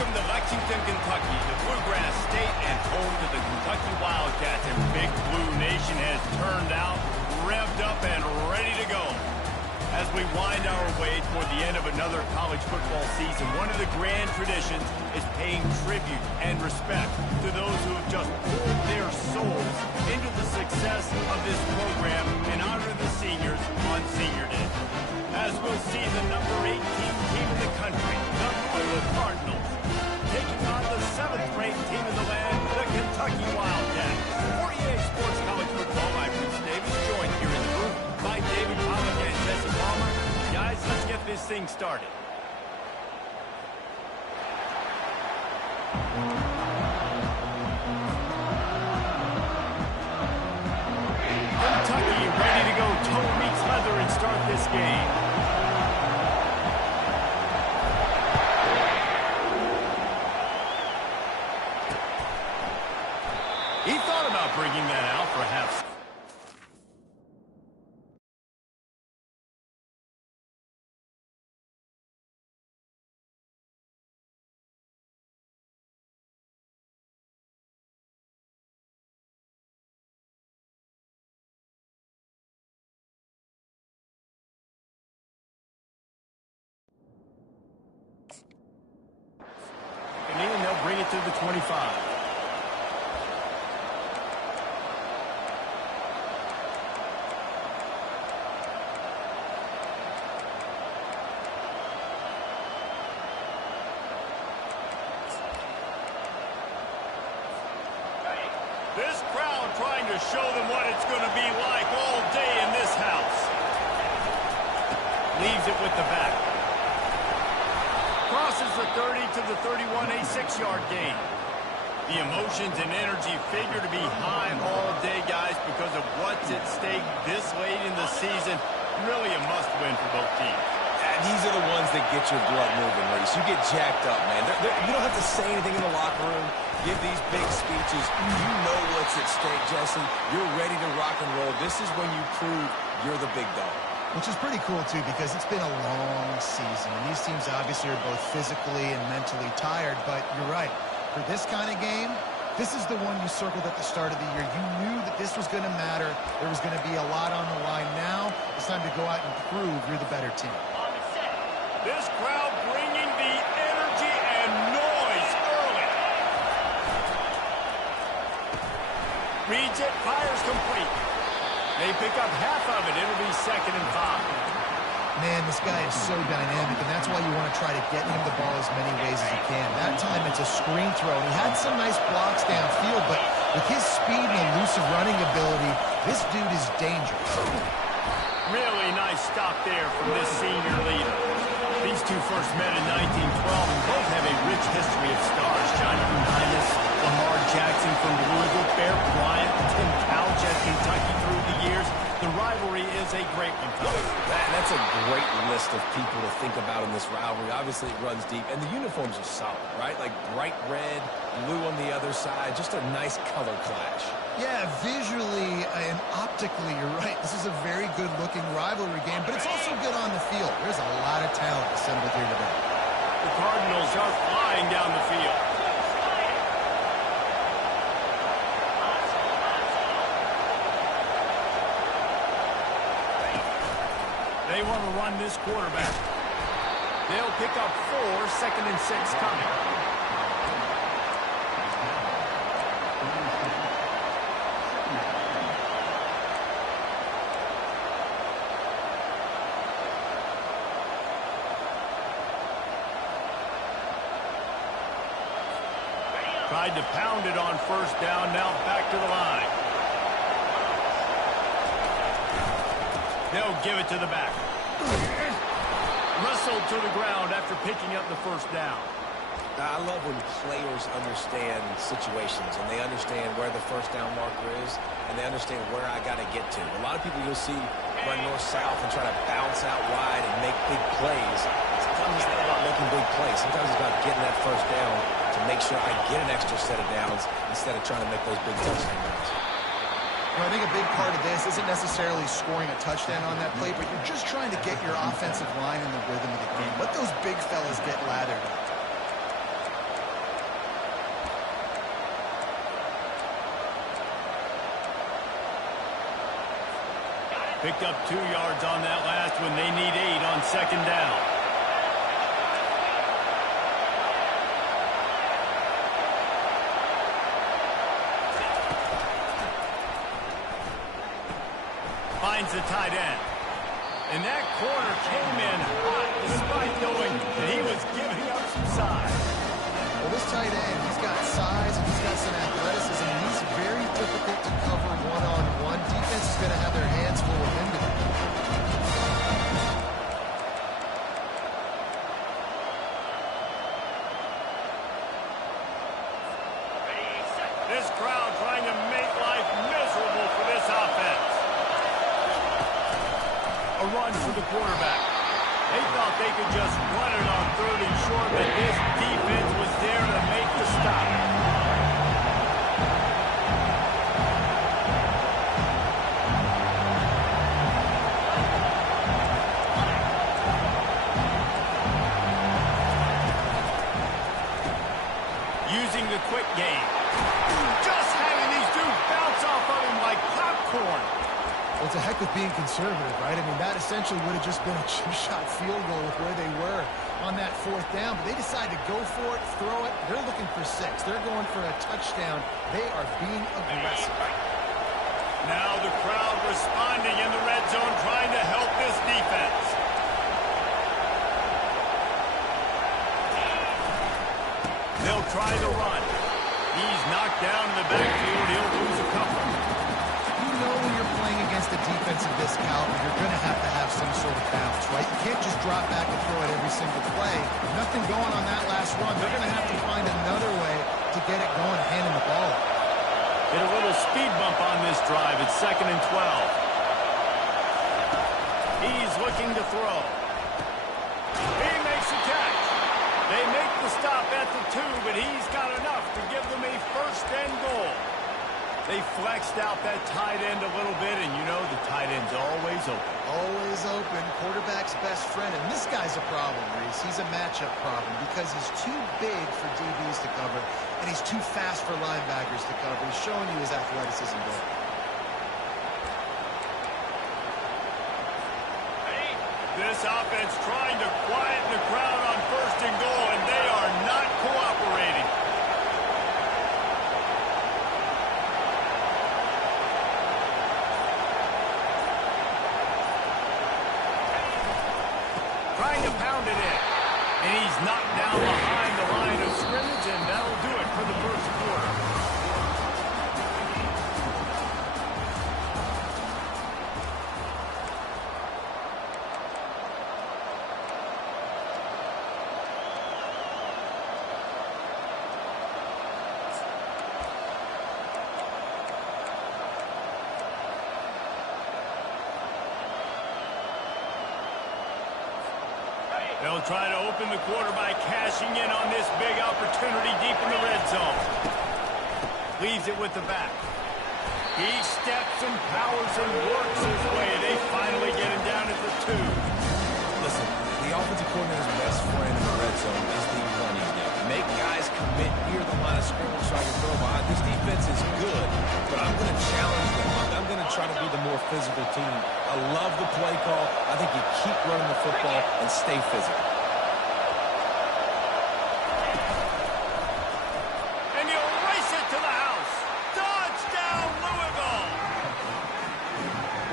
Welcome to Lexington, Kentucky, the Bluegrass State and home to the Kentucky Wildcats. And Big Blue Nation has turned out, revved up, and ready to go. As we wind our way toward the end of another college football season, one of the grand traditions is paying tribute and respect to those who have just poured their souls into the success of this program in honor of the seniors on Senior Day. As we'll see the number 18 team in the country, the Louisville Cardinals, taking on the 7th-ranked team in the land, the Kentucky Wildcats. For EA Sports College Football, I'm Bruce Davis, joined here in the booth by David Pollack and Jesse Palmer. Guys, let's get this thing started. Kentucky ready to go toe meets leather and start this game. He thought about bringing that out for a half. And they'll bring it to the 25. This crowd trying to show them what it's going to be like all day in this house. Leaves it with the back. Crosses the 30 to the 31, a 6-yard gain. The emotions and energy figure to be high all day, guys, because of what's at stake this late in the season. Really a must-win for both teams. These are the ones that get your blood moving, Reese. You get jacked up, man. You don't have to say anything in the locker room, give these big speeches. You know what's at stake, Jesse. You're ready to rock and roll. This is when you prove you're the big dog. Which is pretty cool, too, because it's been a long season. And these teams obviously are both physically and mentally tired. But you're right. For this kind of game, this is the one you circled at the start of the year. You knew that this was going to matter. There was going to be a lot on the line. Now it's time to go out and prove you're the better team. This crowd bringing the energy and noise early. Reads it, fires complete. They pick up half of it. It'll be 2nd and 5. Man, this guy is so dynamic, and that's why you want to try to get him the ball as many ways as you can. That time it's a screen throw, and he had some nice blocks downfield, but with his speed and elusive running ability, this dude is dangerous. Really nice stop there from this senior leader. These two first met in 1912 and both have a rich history of stars. Johnny Unitas, Lamar Jackson from Louisville, Bear Bryant, Tim Couch at Kentucky through the years. The rivalry is a great one, fellas. That's a great list of people to think about in this rivalry. Obviously, it runs deep, and the uniforms are solid, right? Like bright red, blue on the other side, just a nice color clash. Yeah, visually and optically, you're right. This is a very good-looking rivalry game, but it's also good on the field. There's a lot of talent assembled here today. The Cardinals are flying down the field. They want to run this quarterback. They'll pick up 4, 2nd and 6 coming. Tried to pound it on 1st down, now back to the line. They'll give it to the back. Wrestled to the ground after picking up the 1st down. I love when players understand situations and they understand where the 1st down marker is and they understand where I got to get to. A lot of people you'll see run north-south and try to bounce out wide and make big plays. Sometimes it's not about making big plays. Sometimes it's about getting that 1st down to make sure I get an extra set of downs instead of trying to make those big touchdowns. Well, I think a big part of this isn't necessarily scoring a touchdown on that play, but you're just trying to get your offensive line in the rhythm of the game. Let those big fellas get lathered. Picked up 2 yards on that last one. They need 8 on second down. Finds the tight end. And that corner came in hot despite knowing that he was giving up some size. Well, this tight end, he's got size and he's got some athleticism. And he's very difficult to cover one-on-one. Defense is going to have their hands full with him today. This crowd trying to make life miserable for this offense. A run for the quarterback. They thought they could just run it on 3rd and short, but this defense was there to make the stop. Using the quick game. Just having these dudes bounce off of him like popcorn. Well, it's a heck of being conservative, right? I mean, that essentially would have just been a two-shot field goal with where they were on that 4th down. But they decided to go for it, throw it. They're looking for 6. They're going for a touchdown. They are being aggressive. Now the crowd responding in the red zone, trying to help this defense. They'll try the run. He's knocked down in the backfield. He'll lose a couple. You know when you're playing against a defense of this caliber, you're going to have some sort of bounce, right? You can't just drop back and throw it every single play. Nothing going on that last run. They're going to have to find another way to get it going, handing the ball. Hit a little speed bump on this drive. It's 2nd and 12. He's looking to throw. He makes the catch. They make the stop at the 2, but he's got enough to give them a 1st and goal. They flexed out that tight end a little bit, and you know the tight end's always open. Always open. Quarterback's best friend. And this guy's a problem, Reese. He's a matchup problem because he's too big for DBs to cover, and he's too fast for linebackers to cover. He's showing you his athleticism there. This offense trying to quieten the crowd on 1st and goal, and they are not cooperating. Trying to pound it in. And he's knocked down behind the line of scrimmage, and that'll do it for the 1st quarter. They'll try to open the quarter by cashing in on this big opportunity deep in the red zone. Leaves it with the back. He steps and powers and works his way. They finally get him down at the 2. Listen, the offensive coordinator's best friend in the red zone is the running game. Make guys commit near the line of scrimmage so I can throw behind. This defense is good, but I'm going to challenge them. I'm going to try to be the more physical team. I love the play call. I think you keep running the football and stay physical. And you'll race it to the house. Touchdown, Louisville!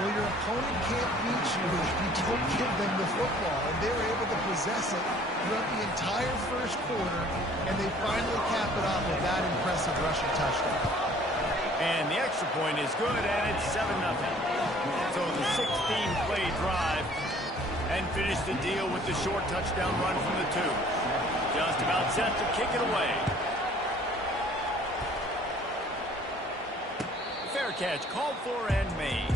Well, your opponent can't beat you if you don't give them the football, and they were able to possess it throughout the entire 1st quarter, and they finally cap it off with that impressive rushing touchdown. And the extra point is good, and it's 7-0. So the 16-play drive and finish the deal with the short touchdown run from the 2. Just about set to kick it away. Fair catch called for and made.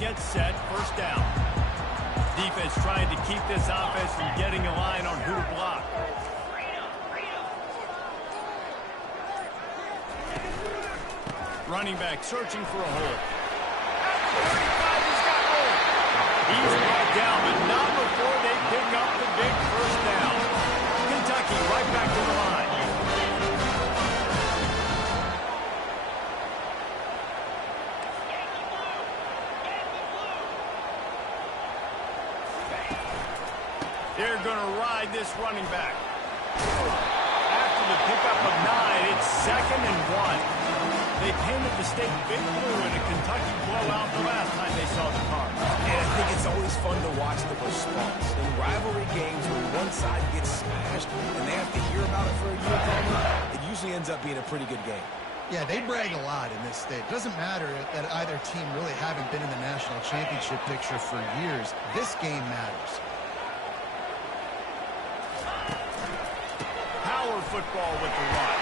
Gets set, 1st down. Defense trying to keep this offense from getting a line on who to block. Running back searching for a hole. down, but not before they pick up the big first down. Kentucky right back to the line. They're going to ride this running back. After the pickup of 9, it's 2nd and 1. They painted the state big blue in a Kentucky blowout the last time they saw the Cards. And I think it's always fun to watch the response. In rivalry games when one side gets smashed and they have to hear about it for a year, it usually ends up being a pretty good game. Yeah, they brag a lot in this state. It doesn't matter that either team really haven't been in the national championship picture for years. This game matters. Power football with the run.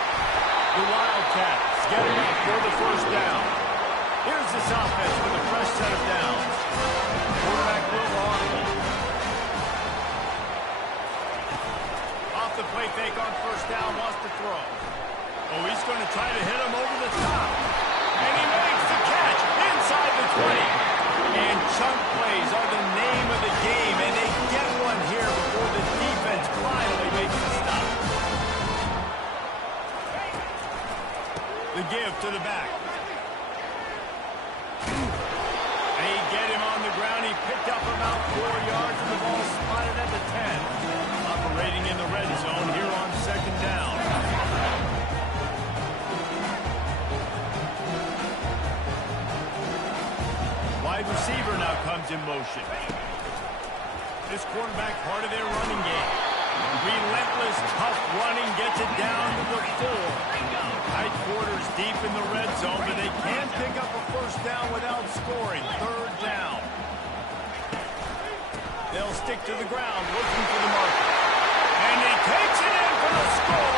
The Wildcats get it up for the first down. Here's this offense with a fresh set of downs. Quarterback Will Audible. Off the play fake on first down, wants to throw. Oh, he's going to try to hit him over the top. And he makes the catch inside the 20. And chunk plays are the name of the game, and they get one here before the defense finally makes the stop. The give to the back. And he get him on the ground. He picked up about 4 yards, and the ball spotted at the 10. Operating in the red zone here on 2nd down. Wide receiver now comes in motion. This quarterback part of their running game. Relentless, tough running, gets it down to the 4. Tight quarters deep in the red zone, but they can't pick up a first down without scoring. 3rd down. They'll stick to the ground, looking for the marker. And he takes it in for the score.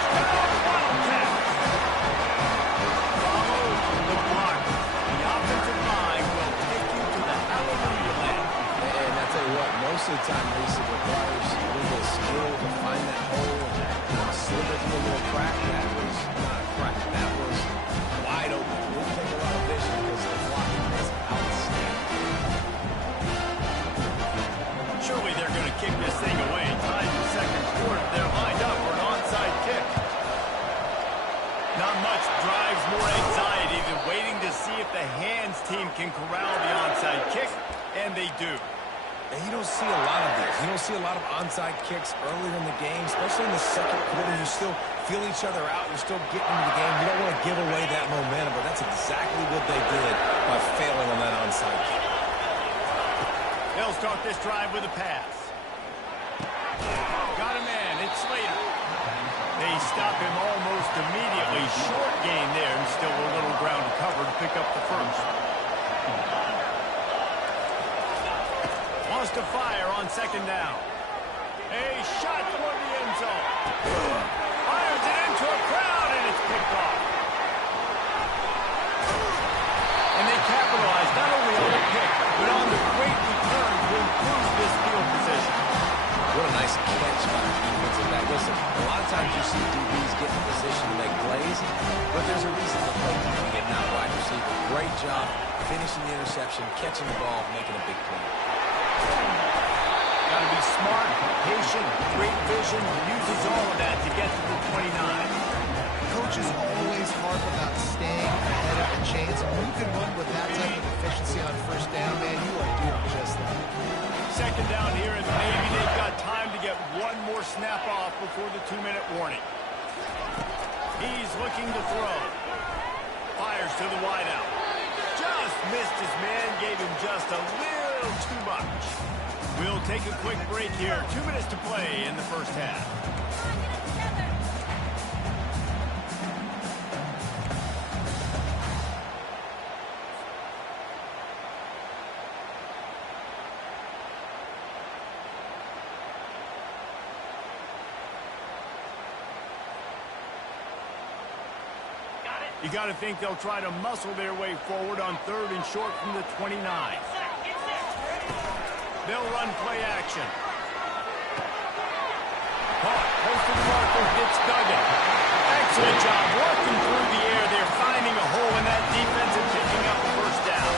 Touchdown, Wildcats. Follow the block. The offensive line will take you to the hallelujah land. And I tell you what, most of the time, Reese, it requires a little bit of skill to find that hole and slip it through a little crack. That was not a crack. That was wide open. It didn't take a lot of vision because the blocking was outstanding. Surely they're going to kick this thing away. Tied in the 2nd quarter. They're lined up for an onside kick. Not much drives more anxiety than waiting to see if the hands team can corral the onside kick, and they do. And you don't see a lot of this. You don't see a lot of onside kicks earlier in the game, especially in the 2nd quarter. You still feel each other out. You're still getting into the game. You don't want to give away that momentum, but that's exactly what they did by failing on that onside kick. They'll start this drive with a pass. Got a man. It's Slater. They stop him almost immediately. Short gain there, and still a little ground to cover to pick up the first. Wants to fire on 2nd down. A shot toward the end zone. Fires it into a crowd, and it's picked off. And they capitalize not only on the pick, but on the great return to improve this field position. What a nice catch by the defensive back. Listen, a lot of times you see DBs get in position to make plays, but there's a reason to play DB and not wide receiver. Great job finishing the interception, catching the ball, making a big play. Got to be smart, patient, great vision, uses all of that to get to the 29. Coaches always harp about staying ahead of the chains, and when you can run with that type of efficiency on first down, man, you are doing just that. 2nd down here, and maybe they've got time to get one more snap off before the 2-minute warning. He's looking to throw. Fires to the wideout. Just missed his man, gave him just a little too much. We'll take a quick break here. 2 minutes to play in the first half. You got to think they'll try to muscle their way forward on 3rd and short from the 29. They'll run play action. Caught. Close to the marker. Gets Duggan. Excellent job working through the air. They're finding a hole in that defense and picking up the first down.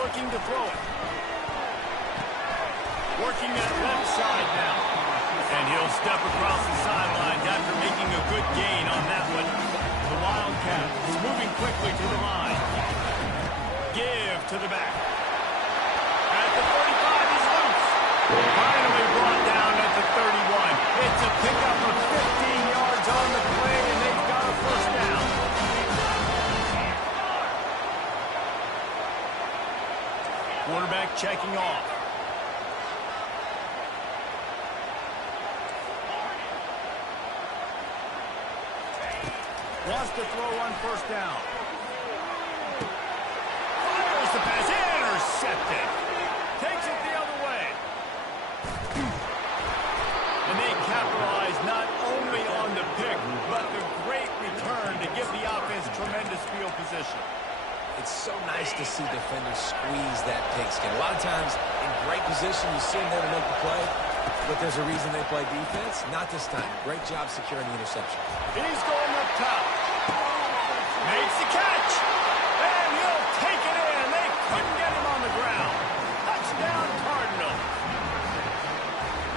looking to throw it. Working that left side now. And he'll step across the sidelines after making a good gain on that one. The Wildcat is moving quickly to the line. Give to the back. At the 35, he's loose. Finally brought down at the 31. It's a pickup of 15 yards on the play, and they've got a first down. Quarterback checking off. Wants to throw on first down. Fires the pass. Intercepted. Takes it the other way. And they capitalize not only on the pick, but the great return to give the offense tremendous field position. It's so nice to see defenders squeeze that pigskin. A lot of times, in great position, you see them there to make the play, but there's a reason they play defense. Not this time. Great job securing the interception. He's going up top. Makes the catch. And he'll take it in. They couldn't get him on the ground. Touchdown, Cardinals.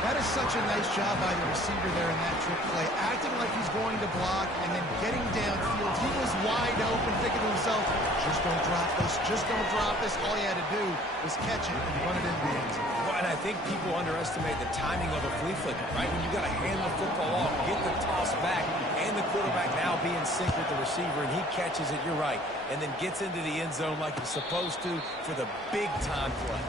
That is such a nice job by the receiver there in that trick play, acting like he's going to block and then getting downfield. He was wide open, thinking to himself, just don't drop this, just don't drop this. All he had to do was catch it and run it into the end zone. Well, and I think people underestimate the timing of a flea flicker, right? When you got to hand the football off, get the toss back, and the quarterback now be in sync with the receiver, and he catches it, you're right, and then gets into the end zone like he's supposed to for the big-time play.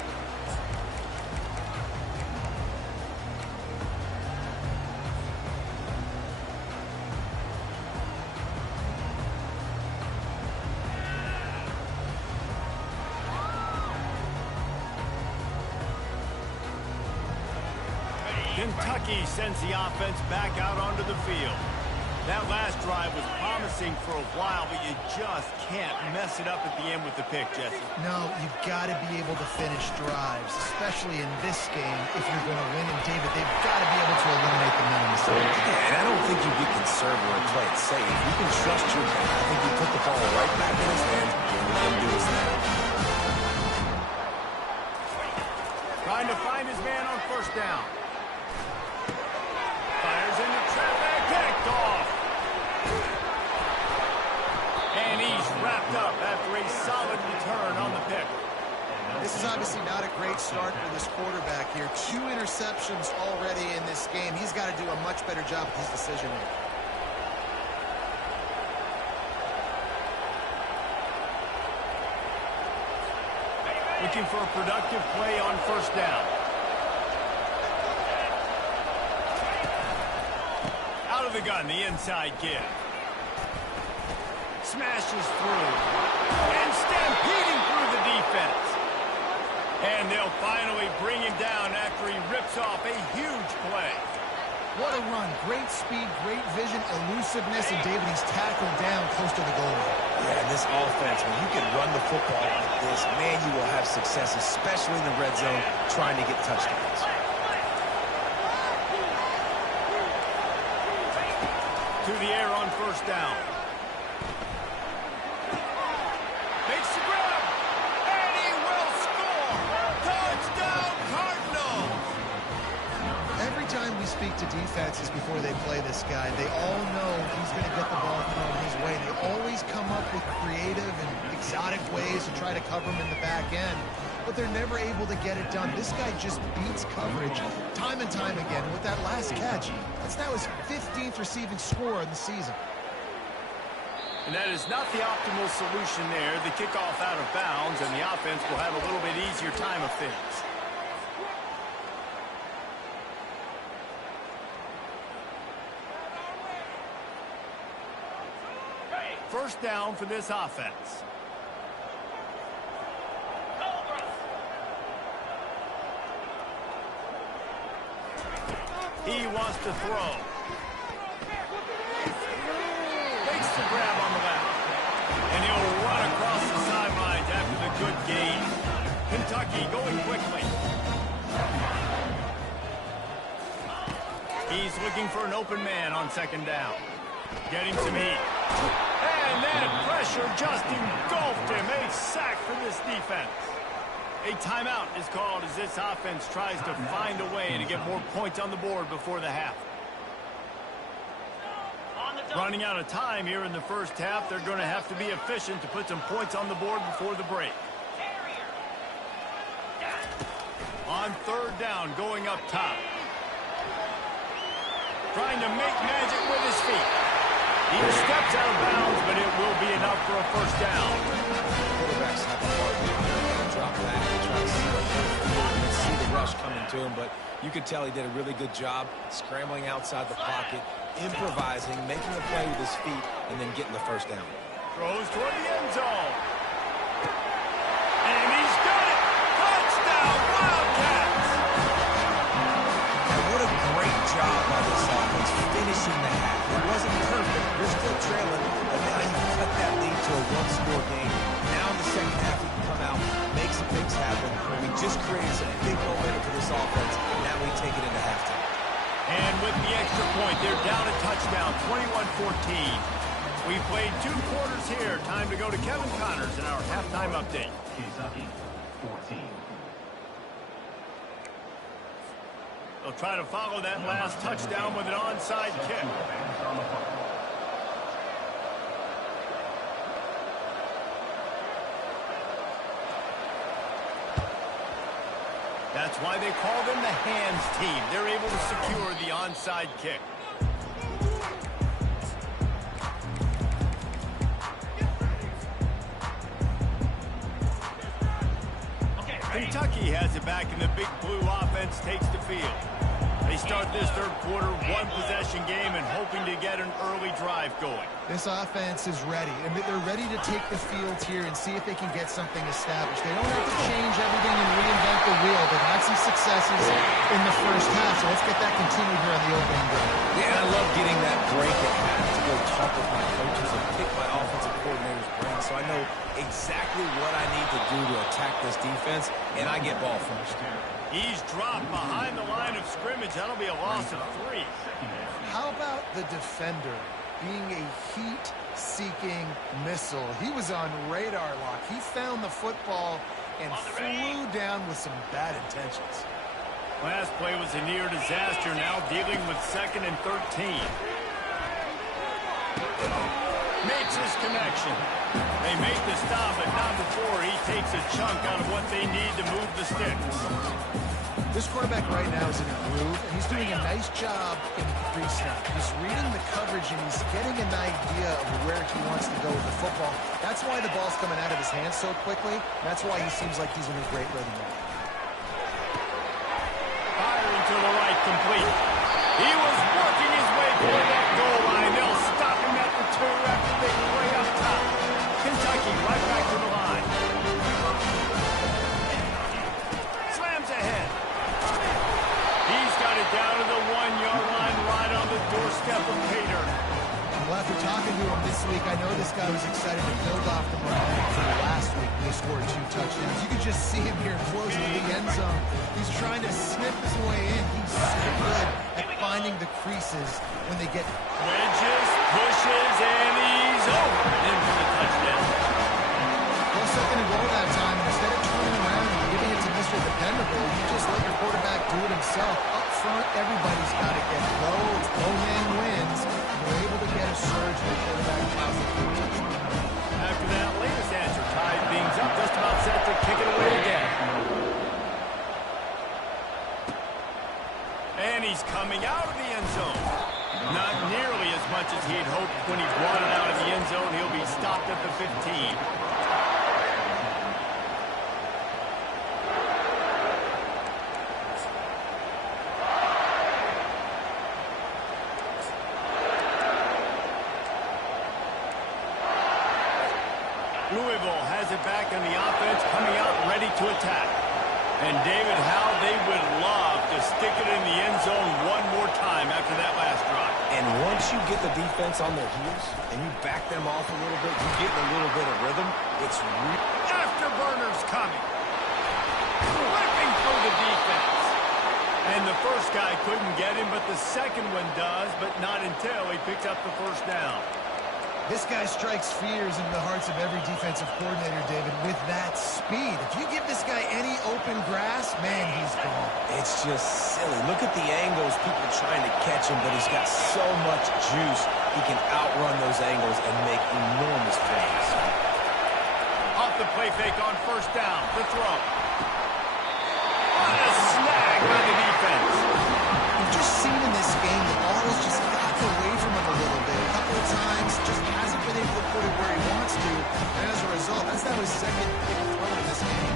Kentucky sends the offense back out onto the field. That last drive was promising for a while, but you just can't mess it up at the end with the pick, Jesse. No, you've got to be able to finish drives, especially in this game if you're going to win. And, David, they've got to be able to eliminate the mental mistakes. Yeah, and I don't think you get conservative and play it safe. You can trust your guy. I think you put the ball right back in his hands and let him do his thing. Trying to find his man on first down. Fires into traffic, picked off. And he's wrapped up after a solid return on the pick. This is obviously not a great start for this quarterback here. 2 interceptions already in this game. He's got to do a much better job with his decision making. Looking for a productive play on first down. Out of the gun, the inside give. Smashes through. And stampeding through the defense. And they'll finally bring him down after he rips off a huge play. What a run. Great speed, great vision, elusiveness, and David, he's tackled down close to the goal line. Yeah, and this offense, when you can run the football like this, man, you will have success, especially in the red zone, trying to get touchdowns. To the air on first down. Makes the grab. And he will score. Touchdown, Cardinals. Every time we speak to defenses before they play this guy, they all know he's going to get the ball thrown his way. They always come up with creative and exotic ways to try to cover him in the back end, but they're never able to get it done. This guy just beats coverage time and time again. And with that last catch, that's now his 15th receiving score in the season. And that is not the optimal solution there. The kickoff out of bounds, and the offense will have a little bit easier time of things. First down for this offense. He wants to throw. Makes the grab on the left. And he'll run across the sidelines after the good gain. Kentucky going quickly. He's looking for an open man on second down. Getting some heat. And that pressure just engulfed him. A sack for this defense. A timeout is called as this offense tries to find a way to get more points on the board before the half. Running out of time here in the first half, they're going to have to be efficient to put some points on the board before the break. On third down, going up top. Trying to make magic with his feet. He steps out of bounds, but it will be enough for a first down. Quarterbacks have a hard time. Drop back and try to see what see the rush coming to him, but you could tell he did a really good job scrambling outside the pocket, improvising, making a play with his feet, and then getting the first down. Throws toward the end zone. And he's got it! Touchdown, Wildcats! And what a great job by this offense finishing the half. It wasn't perfect. You're still trailing, but now you cut that lead to a one-score game. Now in the second half, we can come out, make some things happen. We just created some big momentum for this offense. Now we take it into halftime. And with the extra point, they're down a touchdown, 21-14. We played 2 quarters here. Time to go to Kevin Connors in our halftime update. Kentucky, 14. They'll try to follow that last touchdown with an onside kick. That's why they call them the hands team. They're able to secure the onside kick. Kentucky has it back, and the Big Blue offense takes the field. They start this third quarter, one-possession game, and hoping to get an early drive going. This offense is ready. I mean, they're ready to take the field here and see if they can get something established. They don't have to change everything and reinvent the wheel. They've had some successes in the first half, so let's get that continued here on the opening drive. Yeah, I love getting that break at half to go talk with my coaches and pick my offensive coordinator's brain so I know exactly what I need to do to attack this defense, and I get ball first. He's dropped behind the line of scrimmage. That'll be a loss of 3. How about the defender being a heat-seeking missile? He was on radar lock. He found the football and flew down with some bad intentions. Last play was a near disaster, now dealing with 2nd and 13. Makes his connection. They make the stop, but not before he takes a chunk out of what they need to move the sticks. This quarterback right now is in a groove, and he's doing a nice job in the pre-snap. He's reading the coverage, and he's getting an idea of where he wants to go with the football. That's why the ball's coming out of his hands so quickly. That's why he seems like he's in a great rhythm now. Firing to the right, complete. He was working his way toward that goal line. They'll stop him at the 2 after they play up top. Kentucky right back to the line. Slams ahead. He's got it down to the 1-yard line, right on the doorstep of Pater. Well, after talking to him this week, I know this guy was excited to build off the momentum from last week when they scored 2 touchdowns. You can just see him here close to the end zone. He's trying to snip his way in. He's so good at finding the creases when they get... Wedges, pushes, and he's over in for the touchdown. Well, 2nd and goal that time. Instead of turning around and giving it to Mr. Dependable, you just let your quarterback do it himself. Up front, everybody's got to get low. It's low man wins. They're able to get a surge and the quarterback allows them to touchdown. After that latest answer, tied things up, just about set to kick it away again. And he's coming out of the end zone. Not nearly as much as he'd hoped when he brought it out of the end zone. He'll be stopped at the 15. Louisville has it back in the offense, coming out ready to attack. And David, how they would love to stick it in the end zone one more time after that last drive. And once you get the defense on their heels and you back them off a little bit, you get a little bit of rhythm. It's Afterburners coming. Flipping through the defense. And the first guy couldn't get him, but the second one does, but not until he picks up the first down. This guy strikes fears into the hearts of every defensive coordinator, David, with that speed. If you give this guy any open grass, man, he's gone. It's just silly. Look at the angles, people trying to catch him, but he's got so much juice. He can outrun those angles and make enormous plays. Off the play fake on first down. The throw. What a snag by the defense. You've just seen in this game, the ball has just gotten away from him a little bit. A couple of times, just hasn't been able to put it where he wants to. And as a result, that's now his second big throw in this game.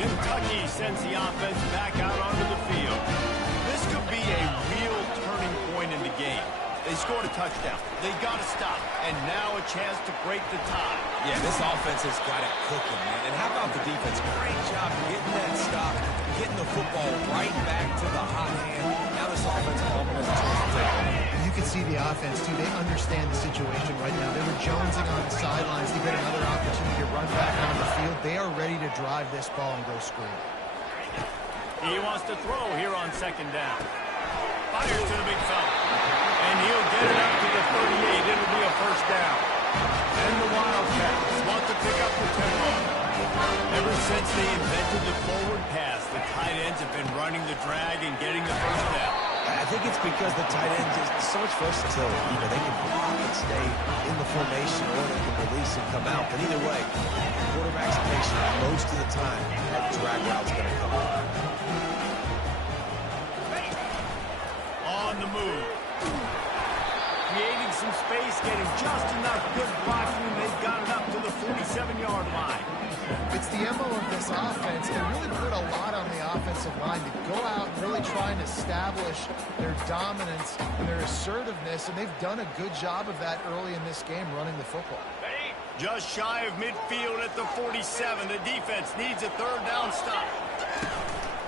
Kentucky sends the offense back out onto the field. This could be a real turning point in the game. They scored a touchdown. They got to stop. And now a chance to break the tie. Yeah, this offense has got it cooking, man. And how about the defense? Great job getting that stop, getting the football right back to the hot hand. Now this offense has a chance to take it. You can see the offense, too. They understand the situation right now. They were jonesing on the sidelines to get another opportunity to run back on the field. They are ready to drive this ball and go screen. He wants to throw here on second down. Fires to the big fella. And he'll get it up to the 38. It'll be a first down. And the Wildcats want to pick up the tempo. Ever since they invented the forward pass, the tight ends have been running the drag and getting the first down. I think it's because the tight ends is so much versatility. You know, they can block and stay in the formation, or they can release and come out. But either way, the quarterback's patient most of the time. That drag route's going to come out. On the move. Creating some space, getting just enough good blocking, and they've got it up to the 47-yard line. It's the MO of this offense. They really put a lot on the offensive line to go out and really try and establish their dominance and their assertiveness, and they've done a good job of that early in this game running the football. Just shy of midfield at the 47. The defense needs a third down stop.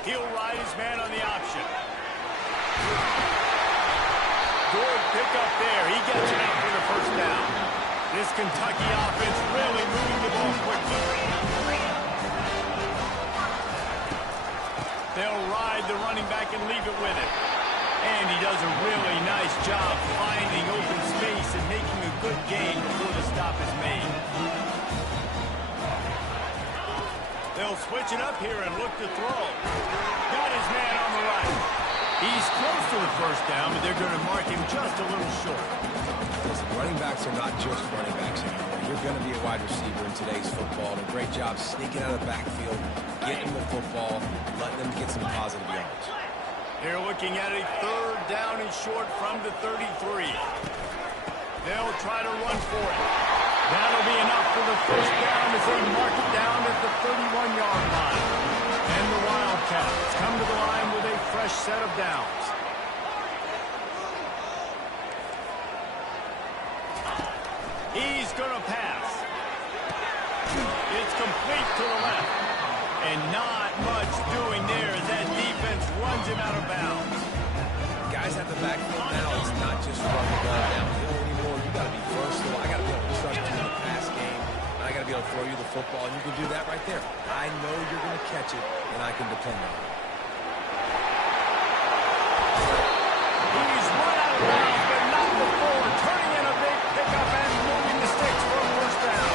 He'll ride his man on the option. Good pickup there. He gets it out for the first down. This Kentucky offense really moving the ball quickly. They'll ride the running back and leave it with him. And he does a really nice job finding open space and making a good gain before the stop is made. They'll switch it up here and look to throw. Got his man on the right. He's close to the first down, but they're going to mark him just a little short. Listen, running backs are not just running backs anymore. You're going to be a wide receiver in today's football. And a great job sneaking out of the backfield, getting the football, letting them get some positive yards. They're looking at a third down and short from the 33. They'll try to run for it. That'll be enough for the first down as they mark it down at the 31-yard line. And the Wildcats come to the line with a fresh set of downs. He's going to pass. It's complete to the left. And not much doing there as that defense runs him out of bounds. Guys at the backfield now, it's not just run the ball downhill anymore. You got to be versatile. I got to be able to trust you in the pass game. I got to be able to throw you the football, and you can do that right there. I know you're going to catch it, and I can depend on it. He's run out of bounds, but not before. Turning in a big pickup and moving the sticks for a first down.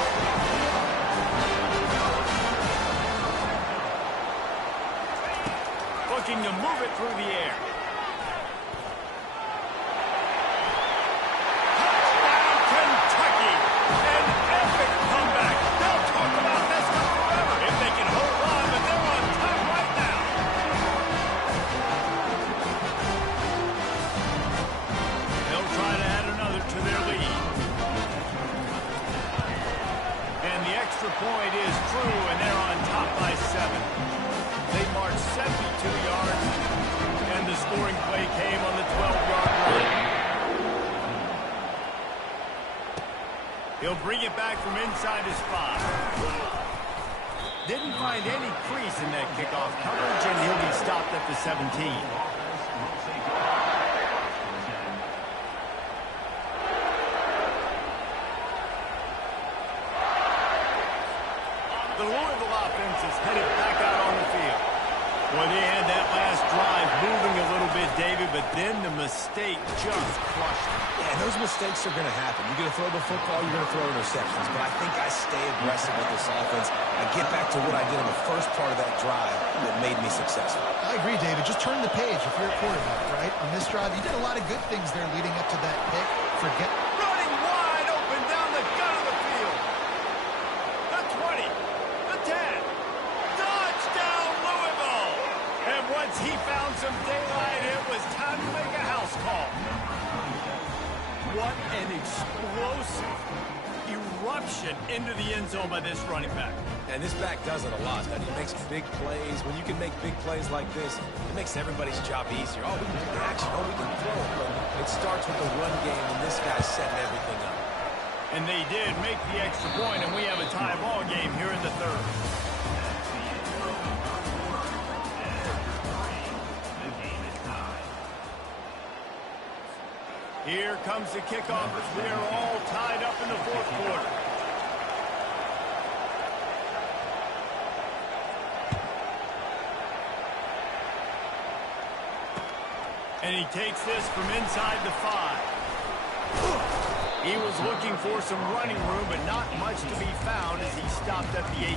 Looking to move it through the air. Touchdown, Kentucky. An epic comeback. They'll talk about this one forever if they can hold on, but they're on top right now. They'll try to add another to their lead. And the extra point is true, and they're on top by 7. They marched 72 yards, and the scoring play came on the 12-yard line. He'll bring it back from inside his 5. Didn't find any crease in that kickoff coverage, and he'll be stopped at the 17. The Louisville offense is headed back out on the field. Well, they had that last drive moving a little bit, David, but then the mistake just crushed them. Yeah, and those mistakes are going to happen. You're going to throw the football, you're going to throw interceptions. But I think I stay aggressive with this offense. I get back to what I did on the first part of that drive that made me successful. I agree, David. Just turn the page if you're a quarterback, right? On this drive, you did a lot of good things there leading up to that pick. Running wide open down the gut of the field. The 20, the 10. Touchdown, Louisville. And once he found some daylight, it was time to make a house call. What an explosive eruption into the end zone by this running back. And this back does it a lot. That he makes big plays. When you can make big plays like this, it makes everybody's job easier. Oh, we can do the action. Oh, we can throw it. But it starts with the run game, and this guy's setting everything up. And they did make the extra point, and we have a tie ball game here in the third. Here comes the kickoff as we are all tied up in the fourth quarter. And he takes this from inside the 5. He was looking for some running room, but not much to be found as he stopped at the 18.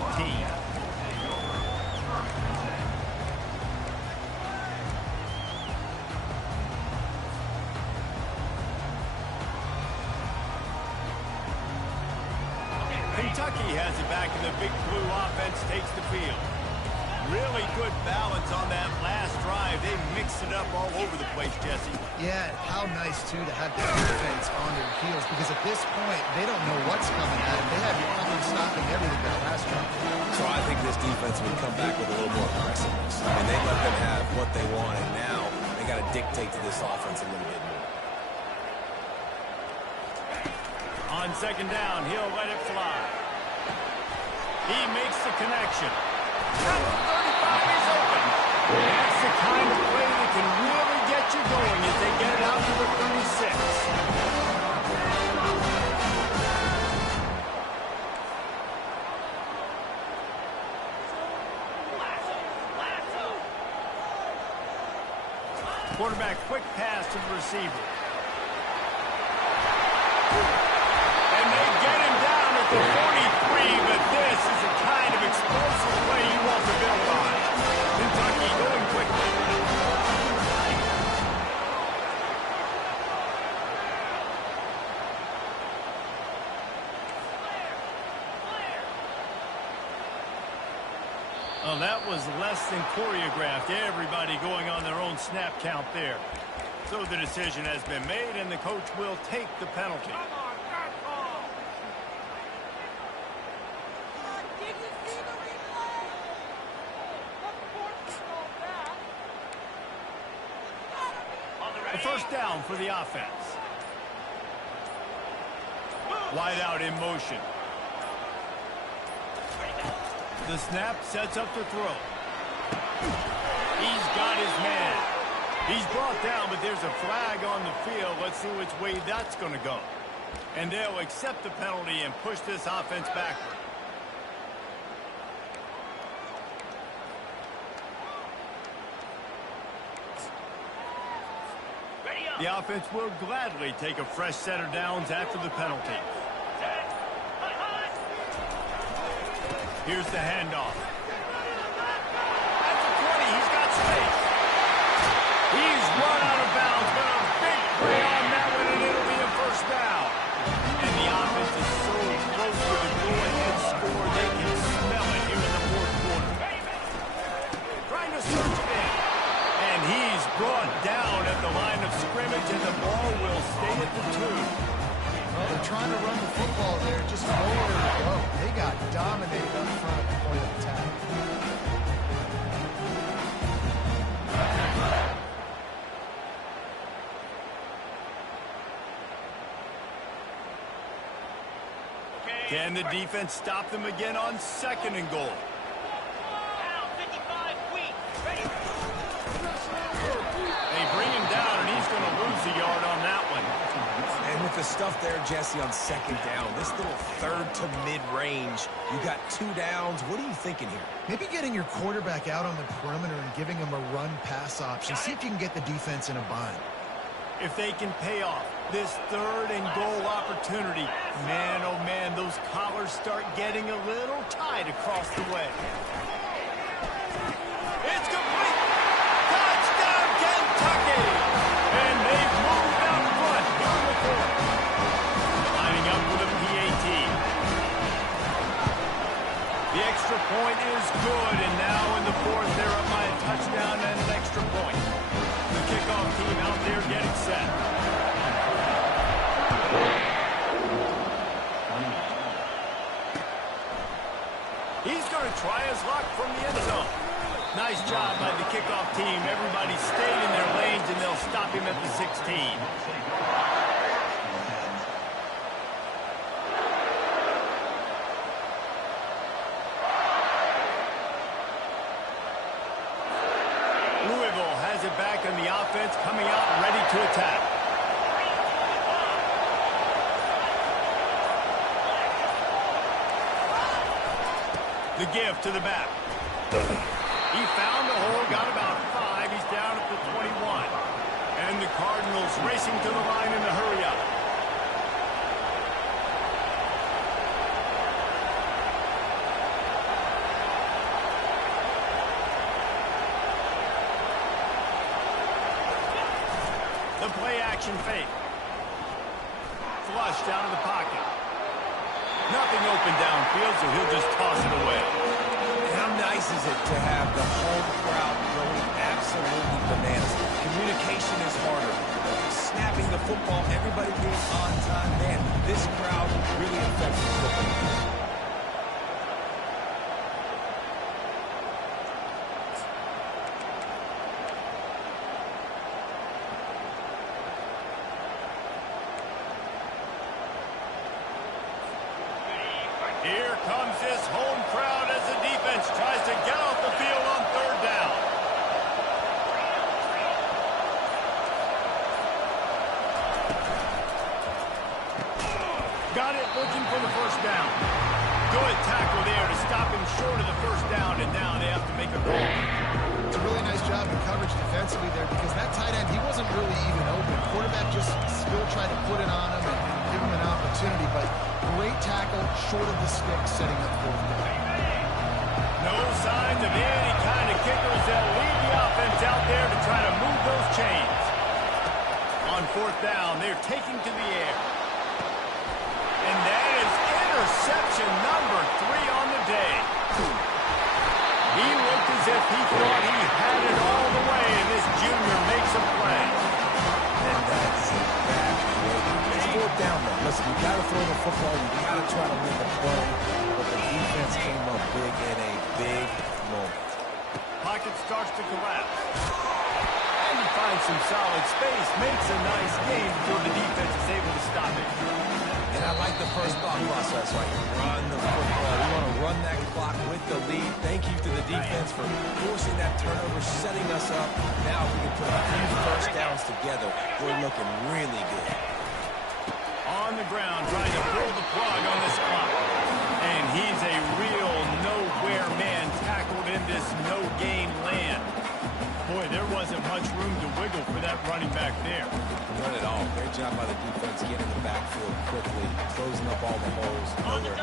Kentucky has it back, and the Big Blue offense takes the field. Really good balance on that last drive. They mixed it up all over the place, Jesse. Yeah, how nice, too, to have the defense on their heels, because at this point, they don't know what's coming at them. They had the offense stopping everything that last drive. So I think this defense would come back with a little more aggressiveness. I mean, they let them have what they want, and now they got to dictate to this offense a little bit more. On second down, he'll let it fly. He makes the connection. At the 35, he's open. That's the kind of play that can really get you going as they get it out to the 36. Quarterback quick pass to the receiver. And they get him down at the 43, but this is the kind of explosive play you want to build on. Kentucky going quickly. Well, that was less than choreographed. Everybody going on their own snap count there. So the decision has been made, and the coach will take the penalty. A first down for the offense. Wide out in motion. The snap sets up the throw. He's got his man. He's brought down, but there's a flag on the field. Let's see which way that's going to go. And they'll accept the penalty and push this offense backward. The offense will gladly take a fresh set of downs after the penalty. Here's the handoff. At the 20, he's got space. He's run out of bounds, but a big play on that one, and it'll be a first down. And the offense is so close to the go-ahead score, they can smell it here in the fourth quarter. Trying to search it in. And he's brought down at the line of scrimmage, and the ball will stay at the 2. Well, they're trying to run the football there, just nowhere to go. They got dominated up front at the point of attack. Can the defense stop them again on second and goal? They bring him down, and he's going to lose a yard on that one. And with the stuff there, Jesse, on second down, this little third to mid-range, you got 2 downs. What are you thinking here? Maybe getting your quarterback out on the perimeter and giving him a run-pass option. See if you can get the defense in a bind. If they can pay off this third and goal opportunity, man, oh man, those collars start getting a little tight across the way. It's complete. Touchdown, Kentucky. And they've moved out front here in the fourth. Lining up with a PAT. The extra point is good, and now in the fourth, they're up by a touchdown and an extra point. The kickoff team out there getting set. He's going to try his luck from the end zone. Nice job by the kickoff team. Everybody stayed in their lanes, and they'll stop him at the 16. Louisville has it back on the offense, coming out ready to attack. The give to the back. He found the hole, got about 5. He's down at the 21. And the Cardinals racing to the line in a hurry up. The play action fake. Flush down to the pocket. Nothing open downfield, so he'll just toss it away. How nice is it to have the home crowd going absolutely bananas? Communication is harder. Snapping the football, everybody being on time. Man, this crowd really affects the football. Here comes this home crowd as the defense tries to get off the field on third down. Got it, looking for the first down. Good tackle there to stop him short of the first down, and now they have to make a call. It's a really nice job in coverage defensively there because that tight end, he wasn't really even open. Quarterback just still tried to put it on him and give him an opportunity, but great tackle, short of the stick, setting up fourth down. No signs of any kind of kickers that lead the offense out there to try to move those chains. On fourth down, they're taking to the air. And that is interception number 3 on the day. He looked as if he thought he had it all the way, and this junior makes a play. And that's a bad play. It's fourth down, though. Listen, you got to throw the football. You got to try to win the play. But the defense came up big in a big moment. Pocket starts to collapse. And he finds some solid space. Makes a nice gain before the defense is able to stop it. And I like the first thought process, right? Run the football. We want to run that clock with the lead. Thank you to the defense for forcing that turnover, setting us up. Now we can put a few first downs together. We're looking really good. On the ground, trying to pull the plug on this clock. And he's a real nowhere man tackled in this no-gain land. Boy, there wasn't much room to wiggle for that running back there. Not at all. Great job by the defense getting the backfield quickly, closing up all the holes. Nowhere.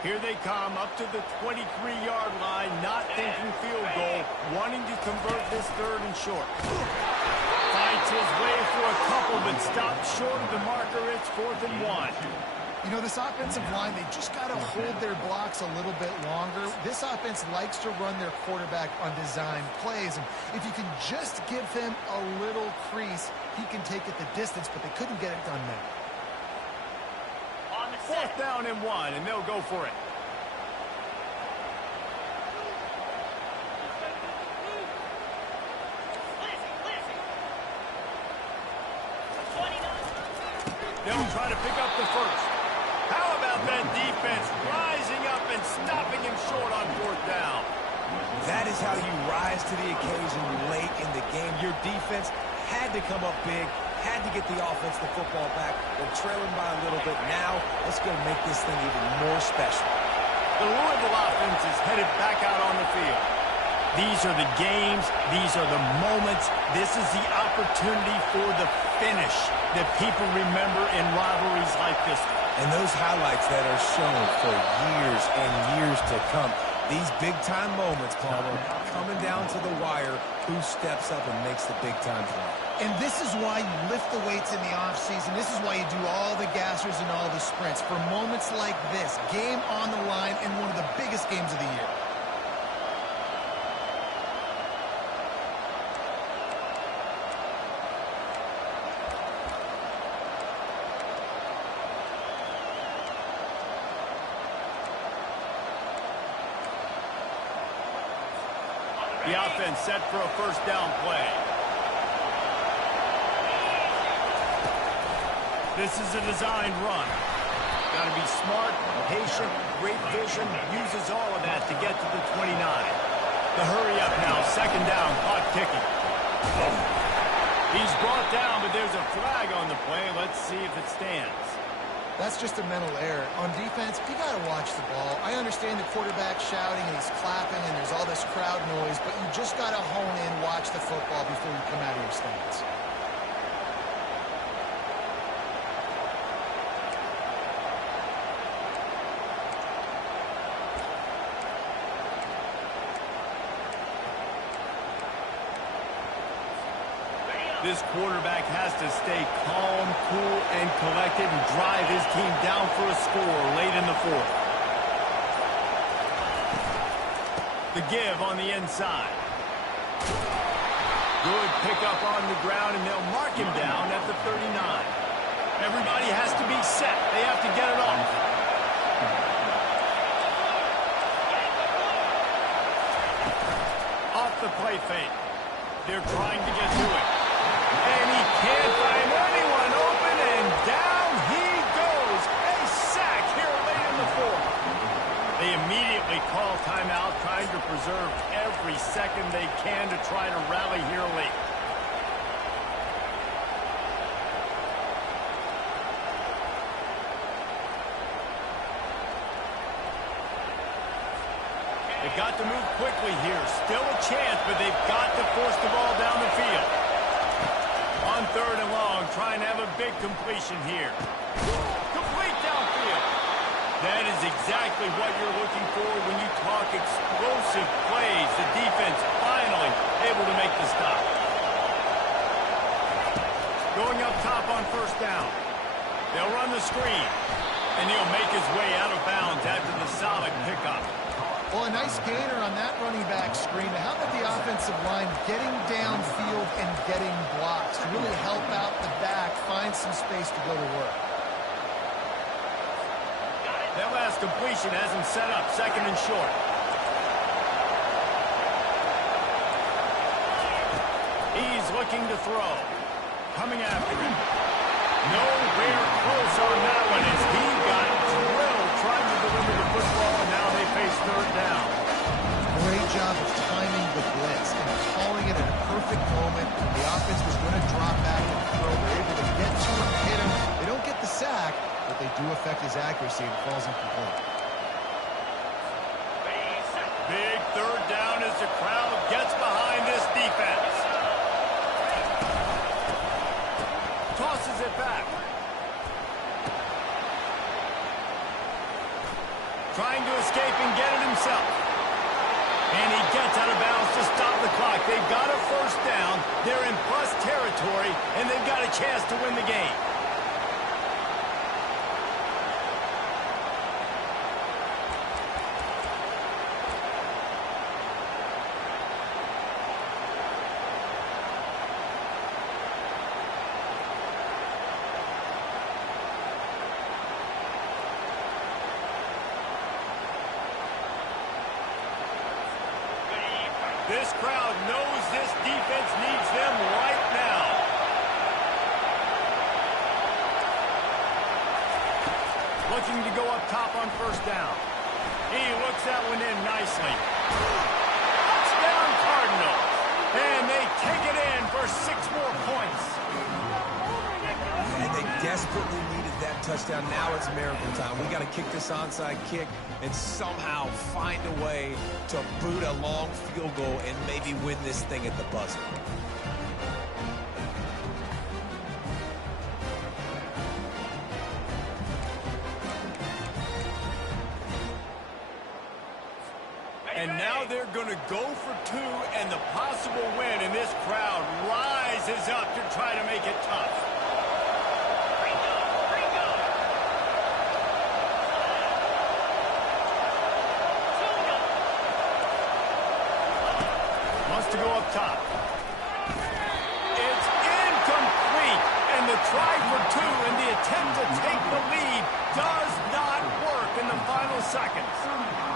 Here they come up to the 23-yard line, not thinking field goal, wanting to convert this third and short. Fights his way for a couple, but stops short of the marker. It's 4th and 1. You know, this offensive line, they just got to hold their blocks a little bit longer. This offense likes to run their quarterback on design plays, and if you can just give him a little crease, he can take it the distance, but they couldn't get it done now. 4th down and 1, and they'll go for it. They'll try to pick up the first. How about that defense rising up and stopping him short on 4th down? That is how you rise to the occasion late in the game. Your defense had to come up big, Had to get the offense the football back. They're trailing by a little bit now. Let's go make this thing even more special. The Louisville offense is headed back out on the field. These are the games. These are the moments. This is the opportunity for the finish that people remember in rivalries like this one. And those highlights that are shown for years and years to come. These big-time moments, Palmer, coming down to the wire, who steps up and makes the big-time play. And this is why you lift the weights in the offseason. This is why you do all the gassers and all the sprints. For moments like this, game on the line in one of the biggest games of the year. The offense set for a first down play. This is a designed run. Got to be smart, patient, great vision, uses all of that to get to the 29. The hurry up now, second down, clock ticking. He's brought down, but there's a flag on the play. Let's see if it stands. That's just a mental error. On defense, you got to watch the ball. I understand the quarterback shouting and he's clapping and there's all this crowd noise, but you just got to hone in, watch the football before you come out of your stance. This quarterback has to stay calm, cool, and collected and drive his team down for a score late in the fourth. The give on the inside. Good pickup on the ground, and they'll mark him down at the 39. Everybody has to be set. They have to get it off. Off the play fake. They're trying to get to it. And he can't find anyone open, and down he goes. A sack here late in the fourth. They immediately call timeout, trying to preserve every second they can to try to rally here late. They've got to move quickly here. Still a chance, but they've got to force the ball down the field. On third and long, trying to have a big completion here. Complete downfield. That is exactly what you're looking for when you talk explosive plays. The defense finally able to make the stop. Going up top on first down. They'll run the screen. And he'll make his way out of bounds after the solid pickup. Well, a nice gainer on that running back screen. How about the offensive line getting downfield and getting blocks to really help out the back, find some space to go to work? That last completion has him set up, second and short. He's looking to throw. Coming after him. Nowhere close on that one as he got drilled trying to deliver the football, and now they face third down. Great job of timing the blitz and calling it at a perfect moment. The offense was going to drop back and throw. They're able to get to him, hit him. They don't get the sack, but they do affect his accuracy and falls incomplete. Big third down as the crowd gets behind this defense. Tosses it back. Trying to escape and get it himself. And he gets out of bounds to stop the clock. They've got a first down. They're in plus territory, and they've got a chance to win the game. This crowd knows this defense needs them right now. Looking to go up top on first down. He looks that one in nicely. Touchdown Cardinals. And they take it in for 6 more points. touchdown. Now it's miracle time. We got to kick this onside kick and somehow find a way to boot a long field goal and maybe win this thing at the buzzer. And now they're going to go for two, and the possible win, and this crowd rises up to try to make it tough. Wants to go up top. It's incomplete, and the try for two and the attempt to take the lead does not work in the final seconds.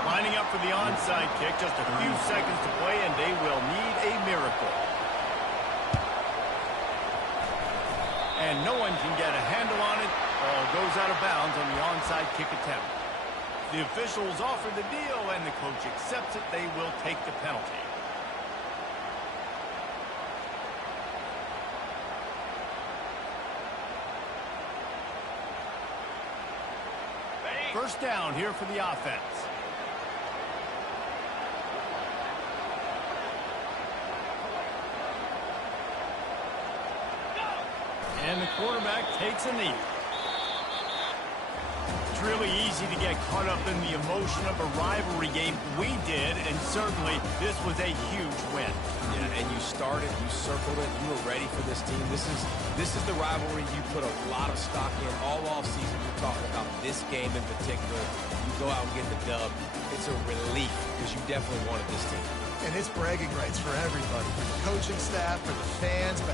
Lining up for the onside kick, just a few seconds to play, and they will need a miracle. And no one can get a handle on it. Ball goes out of bounds on the onside kick attempt. The officials offer the deal, and the coach accepts it. They will take the penalty. First down here for the offense. And the quarterback takes a knee. It's really easy to get caught up in the emotion of a rivalry game. We did, and certainly this was a huge win. Yeah, and you started, you circled it, you were ready for this team. This is the rivalry you put a lot of stock in all offseason. You're talking about this game in particular. You go out and get the dub. It's a relief because you definitely wanted this team. And it's bragging rights for everybody, for the coaching staff, for the fans,